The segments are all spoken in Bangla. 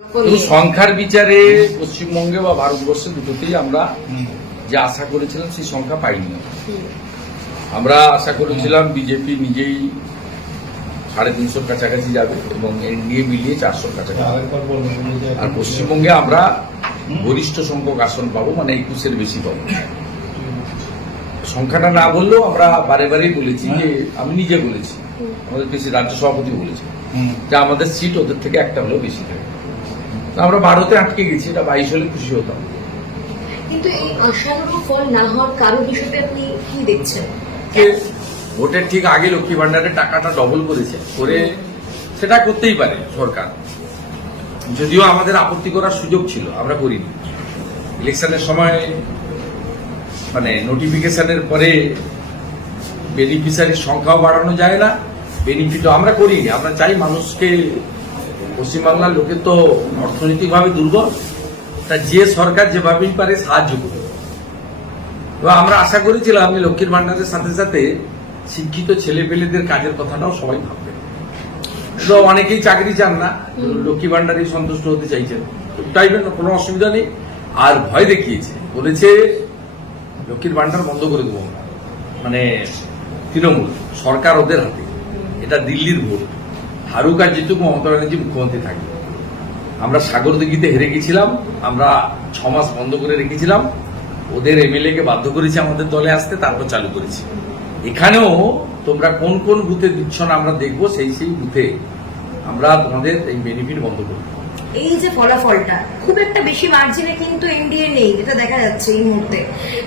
কিন্তু সংখ্যার বিচারে পশ্চিমবঙ্গে বা ভারতবর্ষে দুটোতেই আমরা যে আশা করেছিলাম সেই সংখ্যা পাইনি। আমরা আশা করেছিলাম বিজেপি নিজেই সাড়ে তিনশোর কাছাকাছি যাবে এবং এনডিএ মিলিয়ে চারশোর কাছাকাছি আর পশ্চিমবঙ্গে আমরা গরিষ্ঠ সংখ্যক আসন পাবো মানে একুশের বেশি পাবো। সংখ্যাটা না বললেও আমরা বারে বারেই বলেছি যে আমি নিজে বলেছি। আমাদের বেশি রাজ্য সভাপতি বলেছি যে আমাদের সিট ওদের থেকে একটা হলেও বেশি থাকে। আমরা ভারতে আটকে গেছি এটা বাইশ হলে খুশি হতাম। কিন্তু এই আশানুরূপ ফল না হওয়ার কারণ হিসেবে আপনি কি দেখছেন? ভোটের ঠিক আগে লক্ষ্মী ভান্ডারের টাকাটা ডবল করেছে করে সেটা করতেই পারে সরকার। যদিও আমাদের আপত্তি করার সুযোগ ছিল আমরা করিনি। ইলেকশনের সময় মানে নোটিফিকেশনের পরে বেনিফিশিয়ারির সংখ্যাও বাড়ানো যায় না বেনিফিটও আমরা করিনি। আমরা চাই মানুষকে পশ্চিমবাংলার লোকের তো অর্থনৈতিকভাবে দুর্বল তা যে সরকার যেভাবেই পারে সাহায্য করবে। তো আমরা আশা করেছিলাম যে লক্ষ্মীর ভান্ডারের সাথে সাথে শিক্ষিত ছেলে পেলেদের কাজের কথাটাও সবাই ভাববে। তো অনেকেই চাকরি চান না লক্ষ্মী ভান্ডারে সন্তুষ্ট হতে চাইছেন। চাইবেন না, কোনো অসুবিধা নেই। আর ভয় দেখিয়েছে বলেছে লক্ষ্মীর ভান্ডার বন্ধ করে দেবো মানে তৃণমূল সরকার ওদের হাতে। এটা দিল্লির ভোট। হারুক আর জিতুক মমতা ব্যানার্জি মুখ্যমন্ত্রী থাকবে আমরা সাগর দিঘিতে হেরে গেছিলাম আমরা ছ মাস বন্ধ করে রেখেছিলাম ওদের এমএলএ কে বাধ্য করেছি আমাদের দলে আসতে তারপর চালু করেছি। এখানেও তোমরা কোন কোন বুথে দিচ্ছ না আমরা দেখব সেই সেই বুথে আমরা তোমাদের এই বেনিফিট বন্ধ করব। এই যে ফলাফলটা খুব একটা বেশি মার্জিনে কিন্তু এনডিএ নেই এটা দেখা যাচ্ছে এই মুহূর্তে।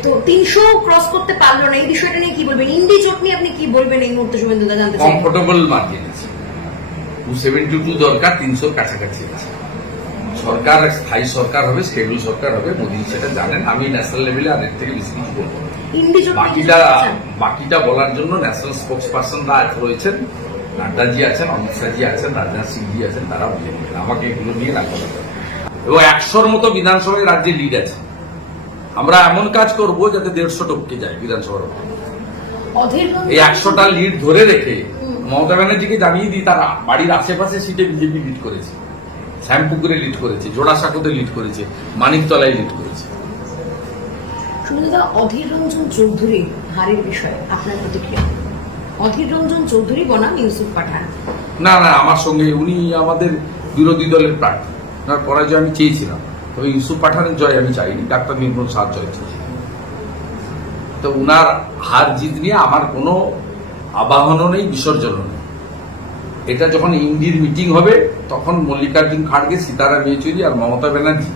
তো তিনশো ক্রস করতে পারল না এই বিষয়টা নিয়ে কি বলবেন? ইন্ডি জোট নিয়ে আপনি কি বলবেন এই মুহূর্তে শুভেন্দুদা জানতে চাই। কমফোর্টেবল মার্জিন আছে। সেভেন্টি টু দরকার তিনশোর কাছাকাছি আছে। সরকার স্থায়ী সরকার হবে স্টেবল সরকার হবে মোদী সেটা জানেন আমি ন্যাশনাল লেভেলে আর এর থেকে বেশি কিছু বলব বাকিটা বাকিটা বলার জন্য ন্যাশনাল স্পোক্স পার্সনরা রয়েছেন নাড্ডাজি আছেন অমিত শাহজি আছেন রাজনাথ সিংজি আছেন তারা বুঝে নেবেন আমাকে এগুলো নিয়ে না কথা এবং একশোর মতো বিধানসভায় রাজ্যে লিড আছে। আমরা এমন কাজ করব যাতে দেড়শো টপকে যায় বিধানসভার এই একশোটা লিড ধরে রেখে মমতা ব্যানার্জিকে জানিয়ে দিই তারা বাড়ির আশেপাশে সিটে বিজেপি লিড করেছে। শ্যামপুকুরে লিড করেছে জোড়াসাঁকোতে লিড করেছে মানিকতলায় লিড করেছে। শুভেন্দুদা অধীর রঞ্জন চৌধুরী হারের বিষয়ে আপনার প্রতিক্রিয়া? অধীর রঞ্জন চৌধুরী বনাম ইউসুফ পাঠান। না না আমার সঙ্গে উনি আমাদের বিরোধী দলের প্রার্থী। ওনার পরাজয় আমি চেয়েছিলাম। তবে ইউসুফ পাঠানের জয় আমি চাইনি ডাক্তার নির্মল সার জয় তো উনার হার জিত নিয়ে আমার কোনো আবাহনও নেই বিসর্জনও নেই এটা যখন ইন্ডির মিটিং হবে তখন মল্লিকার্জুন খাড়গে সীতারা ইয়েচুরি আর মমতা ব্যানার্জি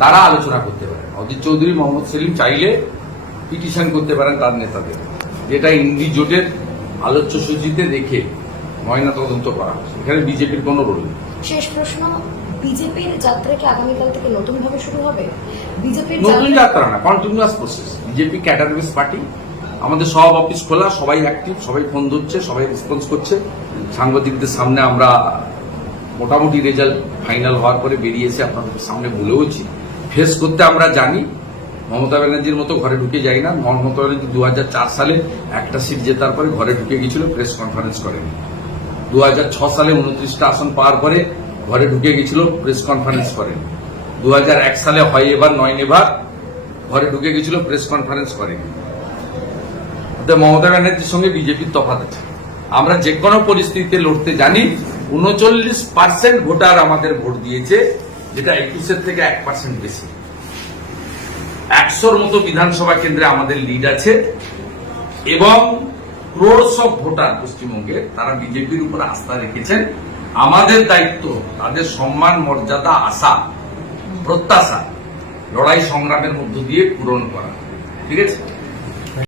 তারা আলোচনা করতে পারেন। অজিত চৌধুরী মোহাম্মদ সেলিম চাইলে পিটিশন করতে পারেন তার নেতাদের। যেটা ইন্ডি জোটের আলোচ্য সূচিতে রেখে ময়না তদন্ত করা হচ্ছে এখানে বিজেপির কোনো রোল নেই। শেষ প্রশ্ন বিজেপির যাত্রা কি আগামীকাল থেকে নতুন ভাবে শুরু হবে? বিজেপির নতুন যাত্রা না continuous process BJP cadre base party আমাদের সব অফিস খোলা, সবাই অ্যাক্টিভ সবাই ফোন ধরছে, সবাই রেসপন্স করছে। সাংবাদিকদের সামনে আমরা মোটামুটি রেজাল্ট ফাইনাল হওয়ার পরে বেরিয়েছে আপনাদের সামনে বলেওছি ফেস করতে আমরা জানি, মমতা ব্যানার্জির মতো ঘরে ঢুকে যাই না। মমতা ব্যানার্জি দু হাজার চার সালে একটা সিট জেতার পরে ঘরে ঢুকে গেছিল প্রেস কনফারেন্স করেনি। দু সালে উনত্রিশটা আসন পাওয়ার পরে ঘরে ঢুকে গেছিল প্রেস কনফারেন্স করেনি। দু সালে হয় এবার নয় এবার ঘরে ঢুকে গেছিল প্রেস কনফারেন্স করেনি। মমতা ব্যানার্জির সঙ্গে বিজেপির তফাৎ আছে। আমরা যে কোনো পরিস্থিতিতে লড়তে জানি, উনচল্লিশ পার্সেন্ট ভোটার আমাদের ভোট দিয়েছে, যেটা একুশের থেকে এক পার্সেন্ট বেশি। একশোর মতো বিধানসভা কেন্দ্রে আমাদের লিড আছে, এবং ক্রোড়স অফ ভোটার পশ্চিমবঙ্গে তারা বিজেপির উপর আস্থা রেখেছেন। আমাদের দায়িত্ব, তাদের সম্মান, মর্যাদা, আশা, প্রত্যাশা লড়াই সংগ্রামের মধ্য দিয়ে পূরণ করা। ঠিক আছে?